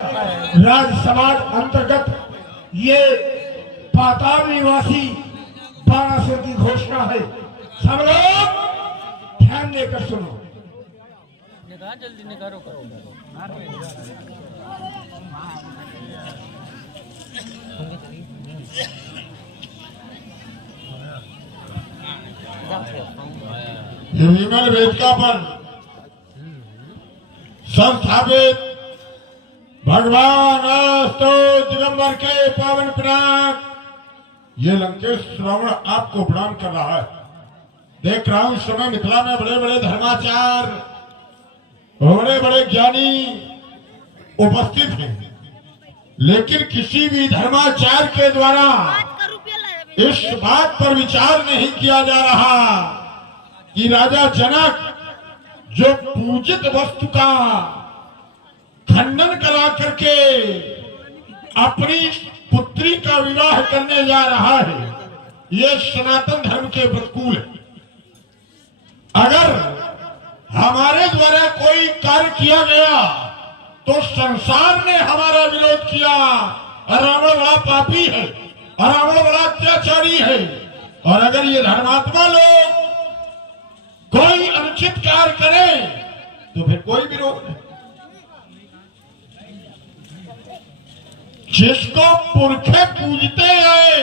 राज समाज अंतर्गत ये पाताल निवासी बाणासुर की घोषणा है। सब लोग ध्यान देकर सुनो। जल्दी निकालो करो। विमल वेदिका पर संस्थापित भगवान अस्तो दिगंबर के पावन पिनाक ये लंकेश श्रावण आपको प्रणाम कर रहा है। देख रहा हूं इस समय मिथिला में बड़े बड़े धर्माचार, बड़े बड़े ज्ञानी उपस्थित हैं, लेकिन किसी भी धर्माचार के द्वारा इस बात पर विचार नहीं किया जा रहा कि राजा जनक जो पूजित वस्तु का खंडन करा करके अपनी पुत्री का विवाह करने जा रहा है, ये सनातन धर्म के प्रतिकूल है। अगर हमारे द्वारा कोई कार्य किया गया तो संसार ने हमारा विरोध किया, रावण बड़ा पापी है, रावण बड़ा अत्याचारी है। और अगर ये धर्मात्मा लोग कोई अनुचित कार्य करे तो फिर कोई विरोध नहीं। जिसको पुरखे पूजते आए,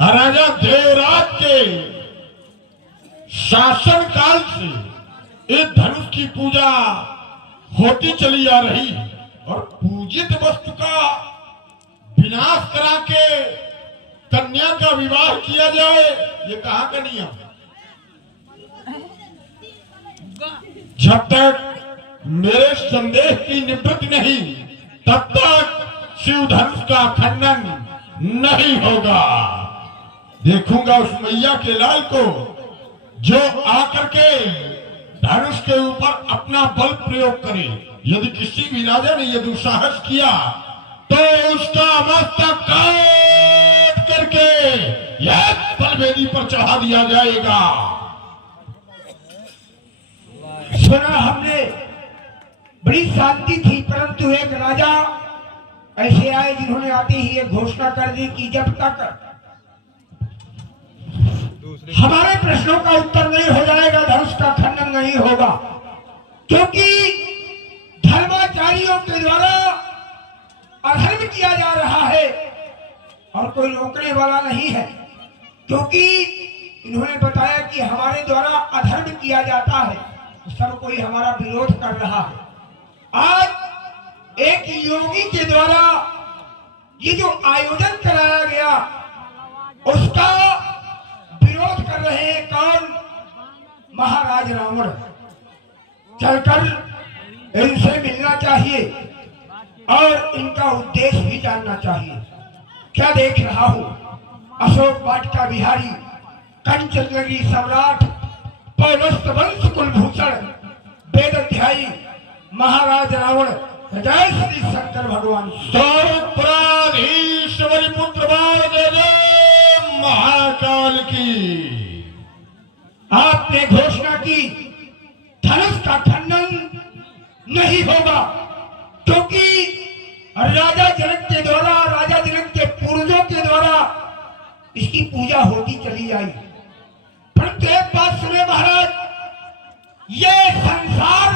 राजा देवराज के शासन काल से इस धनुष की पूजा होती चली आ रही है, और पूजित वस्तु का विनाश करा के कन्या का विवाह किया जाए, ये कहां का नियम है? जब तक मेरे संदेह की निवृत्ति नहीं, तब तक शिव धनुष का खंडन नहीं होगा। देखूंगा उस मैया के लाल को जो आकर के धनुष के ऊपर अपना बल प्रयोग करे। यदि किसी भी राजा ने यह दुस्साहस किया तो उसका मस्तक काट करके यह तलवेदी पर चढ़ा दिया जाएगा। सुना हमने, बड़ी शांति थी, परंतु एक राजा ऐसे आए जिन्होंने आते ही एक घोषणा कर दी कि जब तक हमारे प्रश्नों का उत्तर नहीं हो जाएगा, धनुष का खंडन नहीं होगा। क्योंकि धर्माचारियों के द्वारा अधर्म किया जा रहा है और कोई रोकने वाला नहीं है। क्योंकि इन्होंने बताया कि हमारे द्वारा अधर्म किया जाता है, तो सब कोई हमारा विरोध कर रहा है। आज एक योगी के द्वारा ये जो आयोजन कराया गया उसका विरोध कर रहे हैं कौन? महाराज रावण। चलकर इनसे मिलना चाहिए और इनका उद्देश्य भी जानना चाहिए। क्या देख रहा हूं? अशोक वाटिका बिहारी, कंचन नगरी सम्राट, पौलस्त वंश कुलभूषण, वेद अध्यायी महाराज रावण, जय श्री शंकर भगवान। सर्वपराधीश्वरी पुत्र महाकाल की। आपने घोषणा की धनुष का खंडन नहीं होगा, क्योंकि राजा जनक के द्वारा, राजा जनक के पूर्वजों के द्वारा इसकी पूजा होती चली आई। परंतु एक बात सुने महाराज, ये संसार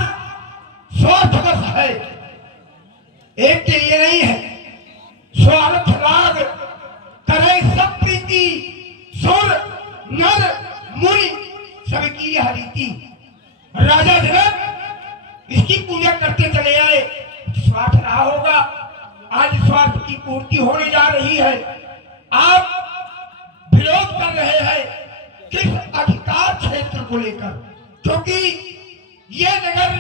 स्वार्थवश है, एक के लिए नहीं है। स्वार्थ लाग करे सब प्रीति, सुर नर मुनि सबकी यह रीति। राजा जनक इसकी पूजा करते चले आए, स्वार्थ रहा होगा। आज स्वार्थ की पूर्ति होने जा रही है। आप विरोध कर रहे हैं किस अधिकार क्षेत्र को लेकर? क्योंकि ये नगर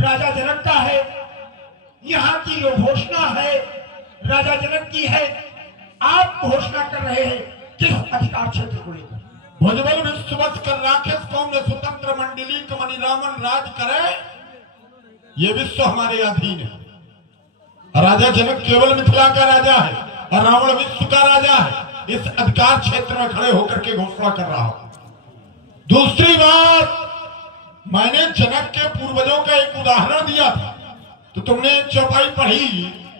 राजा जनक का है, यहाँ की जो घोषणा है राजा जनक की है। आप घोषणा कर रहे हैं किस अधिकार क्षेत्र को लेकर? भुजबल विश्ववत कर राकेश कौम ने स्वतंत्र मंडली कमनी रावण राज करे, ये विश्व हमारे अधीन है। राजा जनक केवल मिथिला का राजा है और रावण विश्व का राजा है। इस अधिकार क्षेत्र में खड़े होकर के घोषणा कर रहा हूं। दूसरी बात, मैंने जनक के पूर्वजों का एक उदाहरण दिया था तो तुमने चौपाई पढ़ी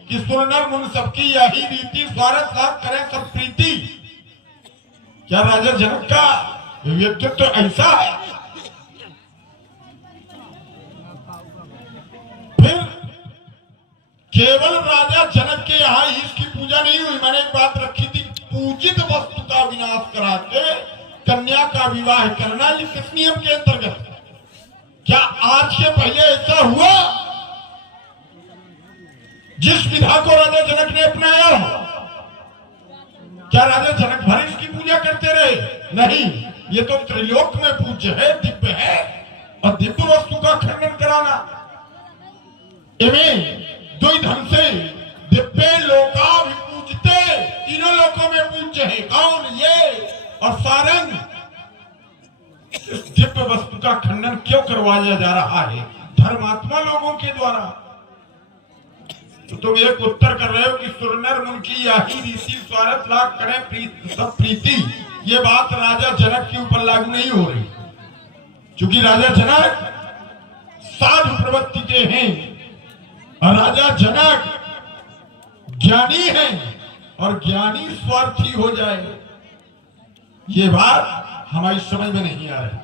कि सुर नर मुन सबकी यही रीति, स्वार्थ लाभ करे सब प्रीति। क्या राजा जनक का व्यक्तित्व तो ऐसा है? फिर केवल राजा जनक के यहाँ इसकी पूजा नहीं हुई। मैंने एक बात रखी थी, पूजित वस्तु का विनाश करा के कन्या का विवाह करना, ये किस नियम के अंतर्गत? क्या आज से पहले ऐसा हुआ जिस विधा को राजा जनक ने अपनाया हो? क्या राजा जनक भर इसकी पूजा करते रहे? नहीं, ये तो त्रिलोक में पूज्य है, दिव्य है, और दिव्य वस्तु का खंडन कराना इन्हें दो ढंग से दिव्य लोका भी पूजते, तीनों लोकों में पूज्य है। कौन? ये और सारंग। इस दिव्य वस्तु का खंडन क्यों करवाया जा रहा है धर्मात्मा लोगों के द्वारा? तो तुम एक उत्तर कर रहे हो कि सुरनर मुन की यही रीति, स्वार्थ लाभ करें सब प्रीति। ये बात राजा जनक के ऊपर लागू नहीं हो रही, क्योंकि राजा जनक साधु प्रवृत्ति के हैं और राजा जनक ज्ञानी है, और ज्ञानी स्वार्थी हो जाए, ये बात हमारी समझ में नहीं आ रही।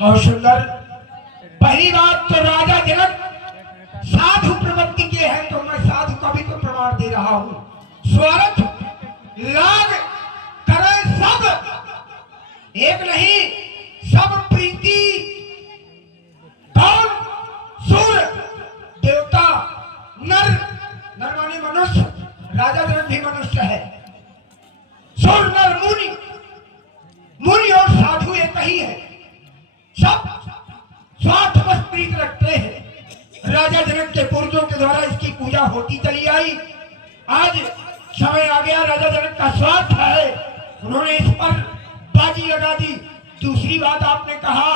बहुत सुंदर। पहली बात तो राजा जनक साधु प्रवृत्ति के हैं, तो मैं साधु का भी तो प्रमाण दे रहा हूं। स्वार्थ लाभ करें सब, एक नहीं, सब प्रीति। कौन? सूर्य देवता, नर, नर माने मनुष्य, राजा जनक भी मनुष्य है। सूर्य, नर, मुनि, मुनि और साधु एक ही है। सब स्वार्थ बस प्रीत रखते हैं। राजा जनक के पूर्वजों के द्वारा इसकी पूजा होती चली आई। आज समय आ गया, राजा जनक का स्वार्थ है, उन्होंने इस पर बाजी लगा दी। दूसरी बात आपने कहा,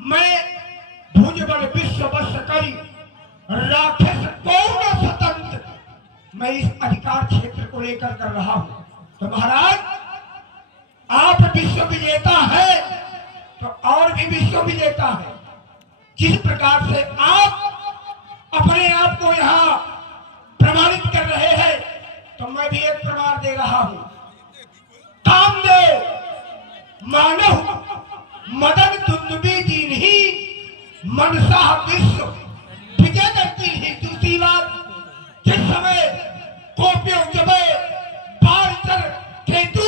मैं भुज बल विश्व बस करी राक्षस को न स्वतंत्र, मैं इस अधिकार क्षेत्र को लेकर कर रहा हूं। तो महाराज, आप विश्व विजेता है तो और भी विश्व विजेता है। जिस प्रकार से आप अपने आप को यहाँ प्रमाणित कर रहे हैं, तो मैं भी एक प्रमाण दे रहा हूं। कामदेव मानव मदन दुंदुबी दीन ही मनसा विश्व विजय करती ही। दूसरी बात, जिस समय कोपियों जबे पार केतु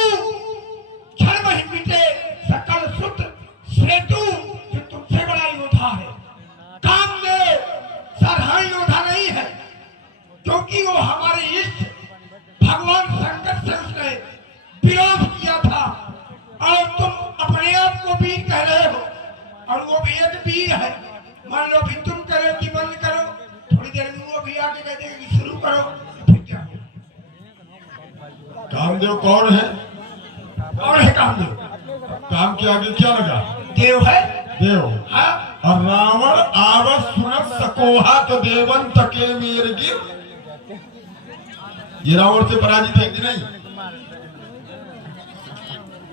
क्षण में मिटे सकल सुत श्रेतु, जो तुमसे बड़ा योद्धा है। कामदेव साधारण योद्धा नहीं है, क्योंकि वो हमारे इष्ट भगवान शंकर से उसने विरोध किया था, और तुम अपने आप को वीर कह रहे हो, और वो भी एक वीर है। मान लो भी तुम करो कि बंद करो, थोड़ी देर में वो भी आके कह देगा कि शुरू करो, फिर क्या हो? कामदेव कौन है? कौन है कामदेव? काम के आगे क्या लगा? देव है। देव। हाँ? और रावण आवस सुनत सकोहा तो देवन तके मेर गिर। ये रावण से पराजित है कि नहीं?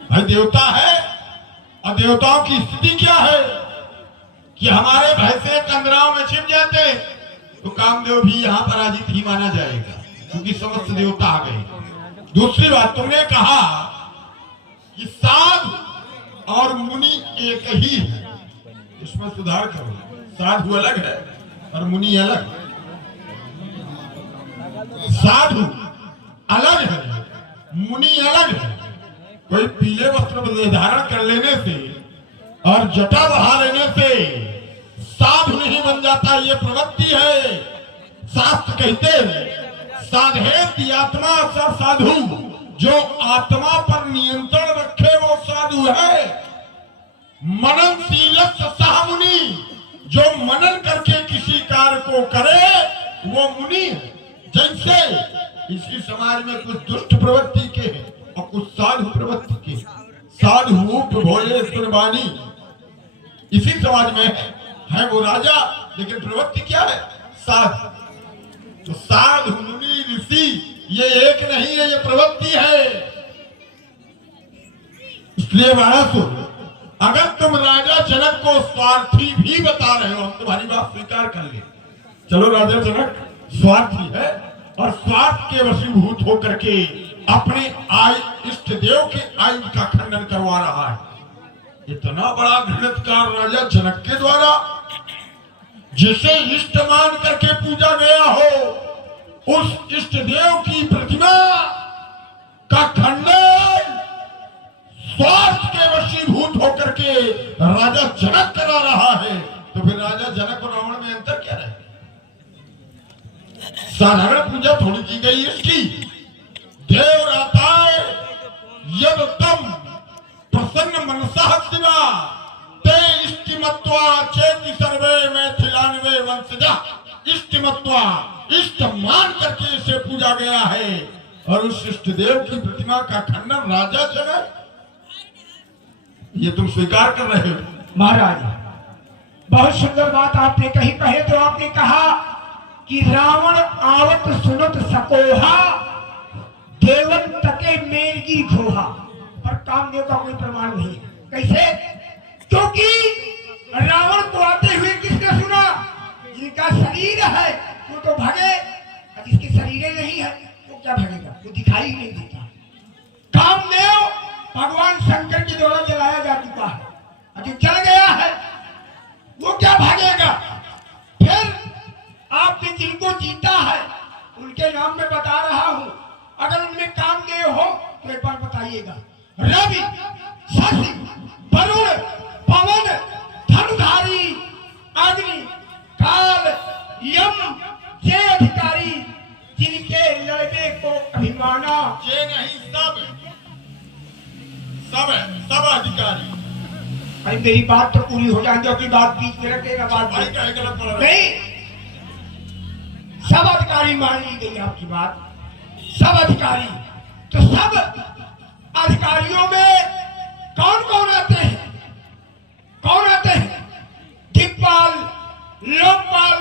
भाई देवता है, और देवताओं की स्थिति क्या है कि हमारे भैंसे कंदराओं में छिप जाते, तो कामदेव भी यहाँ पराजित ही माना जाएगा, क्योंकि समस्त देवता आ गए। दूसरी बात, तुमने कहा कि साधु और मुनि एक ही है, इसमें सुधार करो। साधु अलग है और मुनि अलग। साधु अलग है, मुनि अलग है। कोई पीले वस्त्र धारण कर लेने से और जटा बढ़ा लेने से साधु नहीं बन जाता, ये प्रवृत्ति है। शास्त्र कहते हैं साधे आत्मा स साधु, जो आत्मा पर नियंत्रण रखे वो साधु है। मननशील सह मुनि, जो मनन करके किसी कार्य को करे वो मुनि है। जैसे इसी समाज में कुछ दुष्ट प्रवृत्ति के हैं और कुछ साधु प्रवृत्ति के। साधु भोले सुनवानी इसी समाज में है वो राजा, लेकिन प्रवृत्ति क्या है? साधु। तो साधु मुनि ऋषि ये एक नहीं है, ये प्रवृत्ति है। इसलिए महाराज, अगर तुम राजा जनक को स्वार्थी भी बता रहे हो, हम तुम्हारी बात स्वीकार कर ले, चलो राजा जनक स्वार्थी है और स्वार्थ के वशीभूत होकर के अपने इष्ट देव के आयु का खंडन करवा रहा है। इतना बड़ा घृणितकार राजा जनक के द्वारा, जिसे इष्ट मान करके पूजा गया हो, उस इष्ट देव की प्रतिमा का खंडन स्वार्थ के वशीभूत होकर के राजा जनक करा रहा है, तो फिर राजा जनक और रावण में अंतर क्या है? साधारण पूजा थोड़ी की गई इसकी। देव राताय यद तम प्रसन्न मनसः शिवा ते इष्टिमत्वा चेति सर्वे मैथिलान्वे वंशजा। इष्टिमत्वा, इष्ट मान करके इसे पूजा गया है, और उस इष्ट देव की प्रतिमा का खंडन राजा जनक, ये तुम स्वीकार कर रहे हो? महाराज, बहुत सुंदर बात आपने कही। पहले तो आपने कहा कि रावण आवत सुनत सकोहा देवन तके मेरगी घोहा, पर कामदेव का कोई प्रमाण नहीं। कैसे? क्योंकि रावण को आते हुए किसने सुना? जिनका शरीर है वो तो भागे, और जिसके शरीर नहीं है वो क्या भागेगा? वो दिखाई नहीं देता। कामदेव भगवान शंकर के द्वारा जलाया जा चुका है, और जो जल गया है वो क्या भागेगा? फिर आपने जिनको जीता है उनके नाम में बता रहा हूं, अगर उनमें कामदेव हो तो एक बार बताइएगा। रवि, शशि, वरुण, पवन, धनुधारी, अग्नि, काल, यम, ये अधिकारी जिनके लड़ने को अभिमाना, ये नहीं, सब अधिकारी। अरे मेरी बात तो पूरी हो जाए, जो की बात बीच में रखेगा बात नहीं। सब अधिकारी मान ली गई आपकी बात, सब अधिकारी। तो सब अधिकारियों में कौन कौन आते हैं? कौन आते हैं? दिक्पाल, लोकपाल।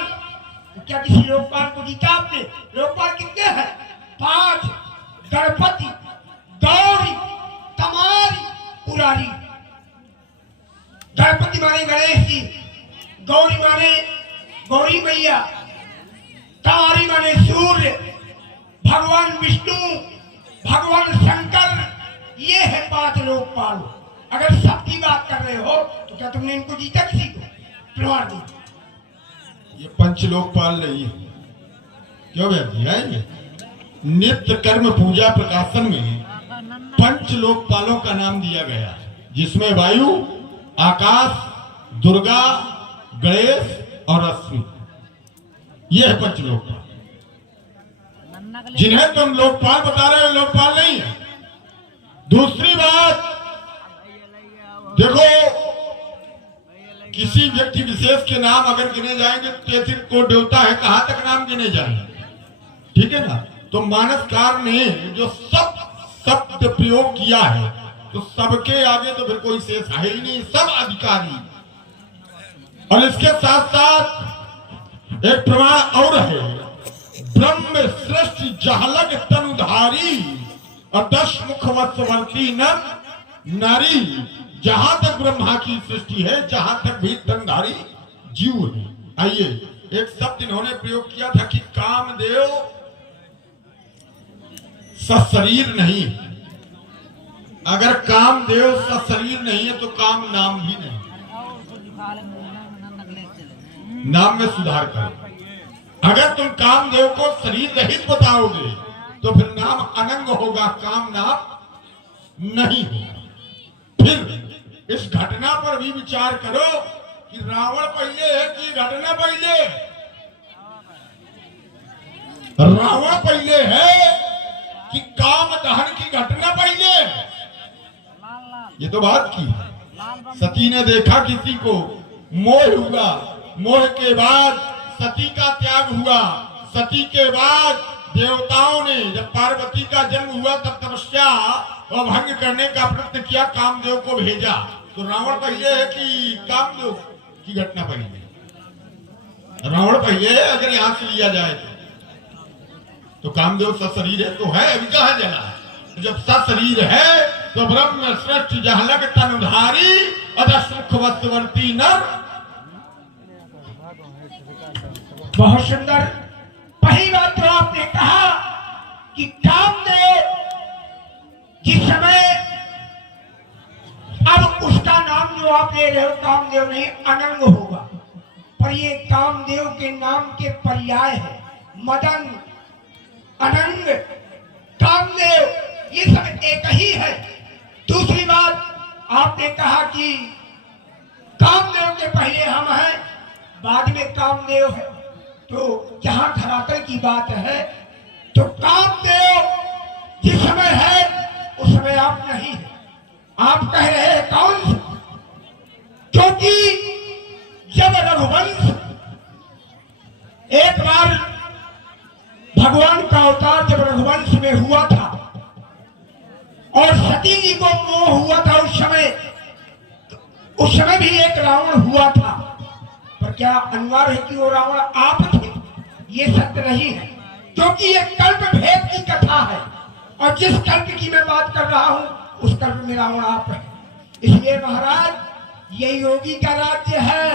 क्या किसी लोकपाल को जीता आपने? लोकपाल कितने हैं? 5। गणपति, गौरी, तमारी, पुरारी। गणपति माने गणेश जी, गौरी माने गौरी मैया, तमारी माने सूर्य, भगवान विष्णु, भगवान शंकर। ये है 5 लोकपाल। अगर सबकी बात कर रहे हो तो क्या तुमने इनको जीता? किसी को प्रमाण दो। ये पंच लोकपाल नहीं है। क्यों भैया? नित्य कर्म पूजा प्रकाशन में पंच लोकपालों का नाम दिया गया, जिसमें वायु, आकाश, दुर्गा, गणेश और अश्विनी, ये है पंच लोकपाल। जिन्हें तुम लोकपाल बता रहे हो, लोकपाल नहीं है। दूसरी बात देखो, किसी व्यक्ति विशेष के नाम अगर गिने जाएंगे तो 33 कोट देवता है, कहां तक नाम गिने जाएंगे? ठीक है ना? तो मानसकार ने जो शब्द प्रयोग किया है, तो सबके आगे तो फिर कोई शेष है ही नहीं, सब अधिकारी। और इसके साथ साथ एक प्रमाण और है, ब्रह्म सृष्टि जहलग तनुधारी और 10 मुख वत्सवर्ती नर नारी। जहां तक ब्रह्मा की सृष्टि है, जहां तक भी तनधारी जीव है। आइए, एक शब्द इन्होंने प्रयोग किया था कि कामदेव सशरीर नहीं है। अगर कामदेव सशरीर नहीं है तो काम नाम भी नहीं। नाम में सुधार करें। अगर तुम कामदेव को शरीर रहित बताओगे तो फिर नाम अनंग होगा, काम नाम नहीं होगा। फिर इस घटना पर भी विचार करो कि रावण पहले है कि घटना पहले? रावण पहले है कि काम दहन की घटना पहले? ये तो बात की। सती ने देखा किसी को, मोह हुआ, मोह के बाद सती का त्याग हुआ। सती के बाद देवताओं ने, जब पार्वती का जन्म हुआ तब तपस्या और भंग करने का प्रयत्न किया, कामदेव को भेजा। तो रावण पहले है कि कामदेव की घटना पहले? रावण पहले है अगर यहां से लिया जाए तो कामदेव सशरीर है तो है, अभी कहां जला है? जब सशरीर है तो ब्रह्म सृष्टि जहलग तनुधारी अदस मुख वत्सवर्ती नर। बहुत सुंदर। पहली बात तो आपने कहा कि कामदेव जिस समय, अब उसका नाम जो आप ले रहे हो कामदेव नहीं अनंग होगा, पर ये कामदेव के नाम के पर्याय है। मदन, अनंग, कामदेव ये सब एक ही है। दूसरी बात आपने कहा कि कामदेव के पहले हम हैं, बाद में कामदेव है। तो जहां धरातल की बात है तो कामदेव जिस समय है उस समय आप नहीं है। आप कह रहे हैं कौन से? क्योंकि जब रघुवंश, एक बार भगवान का अवतार जब रघुवंश में हुआ था और सती जी को मोह हुआ था, उस समय भी एक रावण हुआ था, पर क्या अनिवार्य है कि वो रावण आप थे? ये सत्य नहीं है, क्योंकि ये कल्प भेद की कथा है और जिस कल्प की मैं बात कर रहा हूं उस कल्प में रावण आप है। इसलिए महाराज ये योगी का राज्य है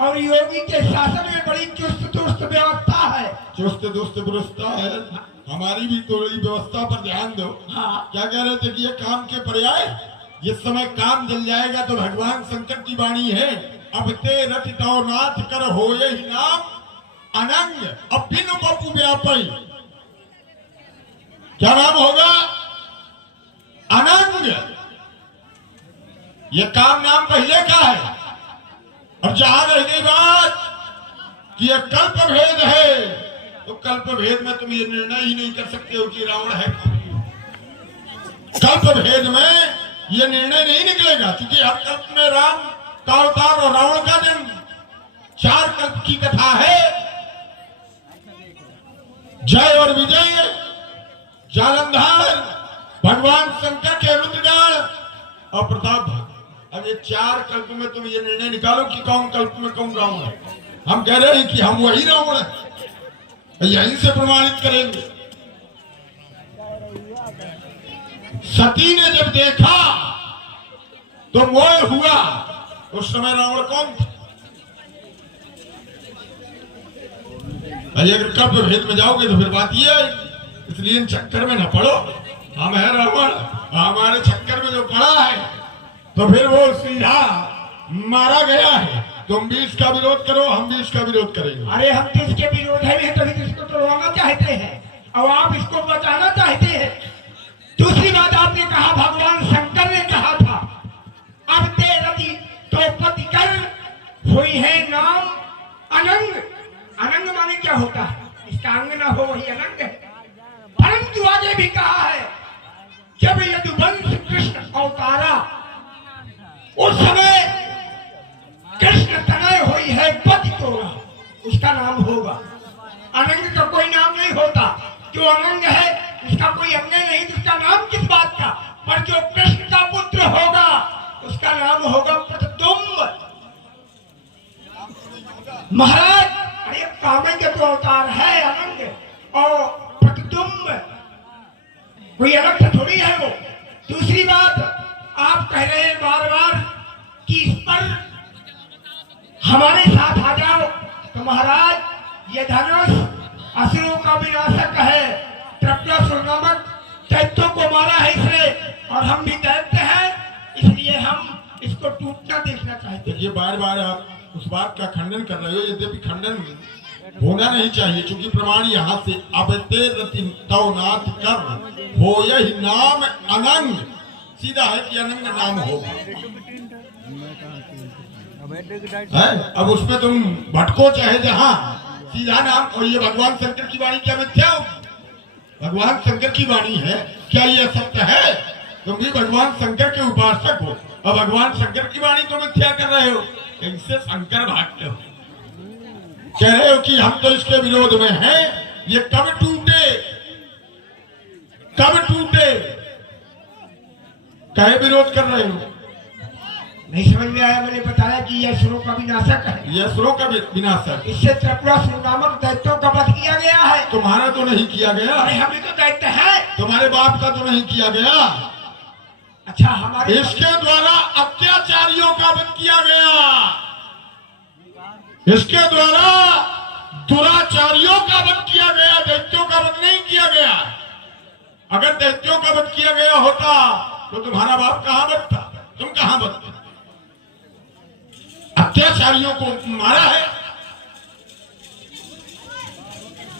और योगी के शासन में बड़ी चुस्त दुरुस्त व्यवस्था है। चुस्त दुरुस्त व्यवस्था है, हमारी भी थोड़ी व्यवस्था पर ध्यान दो। हाँ। क्या कह रहे थे कि ये काम के पर्याय, जिस समय काम जल जाएगा तो भगवान शंकर की वाणी है, अब ते रति तौ नाथ कर होए ही नाम अनंग अब बिनु बपु व्यापी। क्या नाम होगा? अनंग। ये काम नाम पहले का है। और जहां रह गई बात कि यह कल्प भेद है, तो कल्प भेद में तुम ये निर्णय ही नहीं कर सकते हो कि रावण है। कल्प भेद में ये निर्णय नहीं निकलेगा, क्योंकि हर कल्प में राम का अवतार और रावण का जन्म, 4 कल्प की कथा है। जय और विजय, जालंधर, भगवान शंकर के रुद्रगण और प्रताप भाग। अब ये 4 कल्प में तुम ये निर्णय निकालो कि कौन कल्प में कौन रावण है। हम कह रहे हैं कि हम वही रावण है, यहीं से प्रमाणित करेंगे। सती ने जब देखा तो मोह हुआ, उस समय रावण कौन था? अगर कल्प भेद में जाओगे तो फिर बात ये है, इसलिए इन चक्कर में न पड़ो। हम है रावण, हमारे चक्कर में जो पड़ा है तो फिर वो सीधा मारा गया है। तुम भी इसका विरोध करो, हम भी इसका विरोध करेंगे। अरे हम तो इसके विरोध है, तभी तो इसको तोड़वाना चाहते हैं और आप इसको बचाना चाहते हैं। दूसरी बात आपने कहा भगवान शंकर ने कहा था अब ते रति तो पति कर हुई है नाम अनंग। अनंग माने क्या होता है? इसका अंग ना हो वही अनंग है। परंतु आगे भी कहा है जब यदुवंश कृष्ण अवतारा, उस समय कृष्ण तनय हुई है पति तोड़ा, उसका नाम होगा। अनंग का कोई नाम नहीं होता, जो अनंग है उसका कोई अंग नहीं, उसका नाम किस बात का? पर जो कृष्ण का पुत्र होगा उसका नाम होगा प्रतिदुम्ब। महाराज अरे कामय के तो अवतार है अनंग और प्रतिदुम्ब, कोई अलग थोड़ी है वो। दूसरी बात आप कह रहे हैं बार बार कि इस पर हमारे साथ आ जाओ, तो महाराज ये धनुष असुरों का विनाशक है, त्रिपुरासुर नामक दैत्यों को मारा है इसने, और हम भी दैत्य हैं, इसलिए हम इसको टूटना देखना चाहते हैं। ये बार बार आप उस बात का खंडन कर रहे हो, यद्यपि खंडन होना नहीं चाहिए, क्योंकि प्रमाण यहाँ से अब ते रति तौ नाथ कर हो यही नाम अनंग, सीधा है कि अनंग नाम होगा। अब उसमें तुम भटको चाहे जहां, सीधा नाम। और ये भगवान शंकर की वाणी क्या मिथ्या हो? भगवान शंकर की वाणी है, क्या ये सत्य है? तुम भी भगवान शंकर के उपासक हो और भगवान शंकर की वाणी तो मिथ्या कर रहे हो, इनसे शंकर भागते हो। कह रहे हो कि हम तो इसके विरोध में हैं, ये कब टूटे, कब टूटे, कहे विरोध कर रहे हो? नहीं समझ में आया? मैंने बताया कि यह असुरों का विनाशक है, ये असुरों का विनाशक। इससे त्रिपुरासुर नामक दैत्यों का वध किया गया है। तुम्हारा तो नहीं किया गया। अरे हम भी तो दैत्य हैं। तुम्हारे बाप का तो नहीं किया गया। अच्छा हमारे इसके द्वारा अत्याचारियों का वध किया गया, इसके द्वारा दुराचारियों का वध किया गया, दैत्यों का वध नहीं किया गया। अगर दैत्यों का वध किया गया होता तो तुम्हारा बाप कहां बचता, तुम कहां बचते? अत्याचारियों को मारा है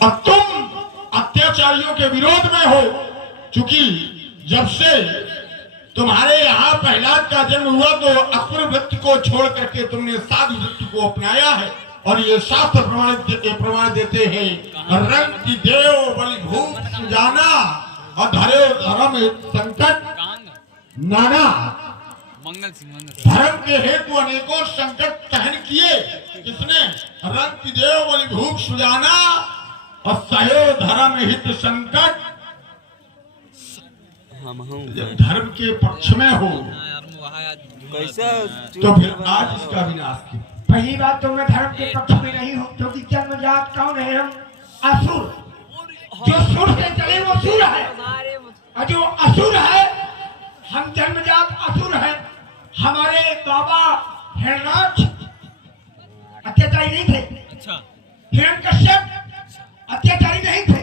और तुम अत्याचारियों के विरोध में हो। क्योंकि जब से तुम्हारे यहाँ प्रहलाद का जन्म हुआ तो असुर वृत्ति को छोड़ करके तुमने साधु वृत्ति को अपनाया है। और ये शास्त्र प्रमाण देते हैं, रंग की देव बलि भूप सुजाना और धरे धर्म संकट नाना। मंगल सिंह धर्म के हेतु अनेकों संकट सहन किए किसने? रंग की देव बलि भूप सुजाना और सहयो धर्म हित संकट। जब धर्म के पक्ष में हो तो फिर आज इसका विनाश क्यों? पहली बात तो मैं धर्म के पक्ष में नहीं हूँ, क्योंकि जन्मजात कौन है? हम असुर। जो सुर से चले वो सुर है, और जो असुर है हम जन्मजात असुर है। हमारे बाबा हिरण्याक्ष अत्याचारी नहीं थे, अच्छा हिरण्यकश्यप अत्याचारी नहीं थे।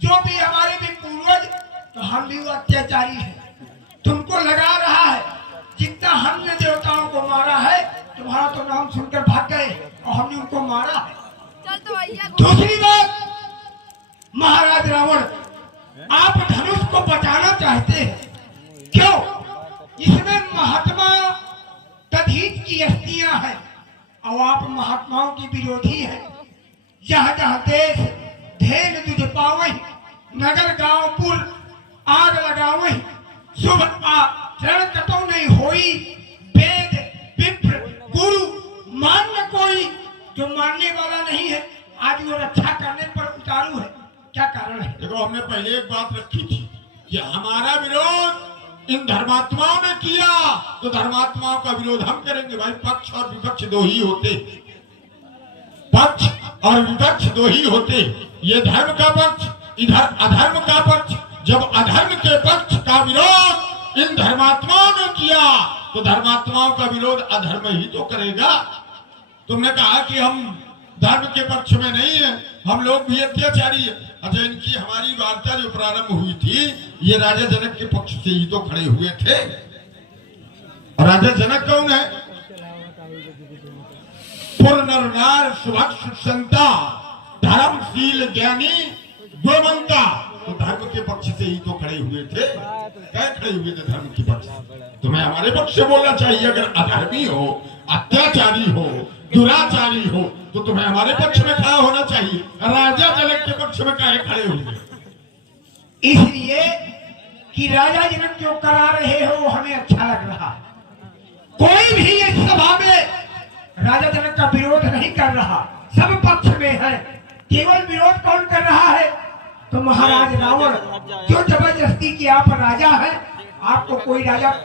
जो भी हमारे भी पूर्वज, तो हम भी वो अत्याचारी है। तुमको लगा रहा है जितना हमने देवताओं को मारा है, तुम्हारा तो नाम सुनकर भाग गए और हमने उनको मारा है। दूसरी बात, महाराज रावण आप धनुष को बचाना चाहते हैं, क्यों? इसमें महात्मा तदहीत की अस्थियां हैं और आप महात्माओं की विरोधी हैं। जहाँ जहाँ देश धेन तुझ पावई, नगर गांव पुर आग लगावई, शुभ आचरण कतो नहीं होई, वेद विप्र गुरु मान न कोई। जो मानने वाला नहीं है आज वो रक्षा करने पर उतारू है, क्या कारण है? देखो, हमने पहले एक बात रखी थी कि हमारा विरोध इन धर्मात्माओं ने किया तो धर्मात्माओं का विरोध हम करेंगे। भाई पक्ष और विपक्ष दो ही होते, पक्ष और विपक्ष दो ही होते। ये धर्म का पक्ष, इधर अधर्म का पक्ष। जब अधर्म के पक्ष का विरोध इन धर्मात्माओं ने किया तो धर्मात्माओं का विरोध अधर्म ही तो करेगा। तुमने कहा कि हम धर्म के पक्ष में नहीं है, हम लोग भी अत्याचारी है। अच्छा, इनकी हमारी वार्ता जो प्रारंभ हुई थी ये राजा जनक के पक्ष से ही तो खड़े हुए थे। राजा जनक कौन है? पुर नर नार सुभक्ष संता धर्मशील ज्ञानी गुणवंता। तो धर्म के पक्ष से ही तो खड़े हुए थे। क्या खड़े हुए थे? धर्म के पक्ष। तुम्हें हमारे पक्ष से बोलना चाहिए। अगर अधर्मी हो, अत्याचारी हो, दुराचारी हो तो तुम्हें हमारे पक्ष में खड़ा होना चाहिए। राजा जनक के पक्ष में काहे खड़े होंगे? इसलिए कि राजा जनक जो करा रहे हो हमें अच्छा लग रहा है। कोई भी इस सभा में राजा जनक का विरोध नहीं कर रहा, सब पक्ष में है। केवल विरोध कौन कर रहा है? तो महाराज रावण, जो जबरदस्ती की आप राजा है, आपको कोई राजा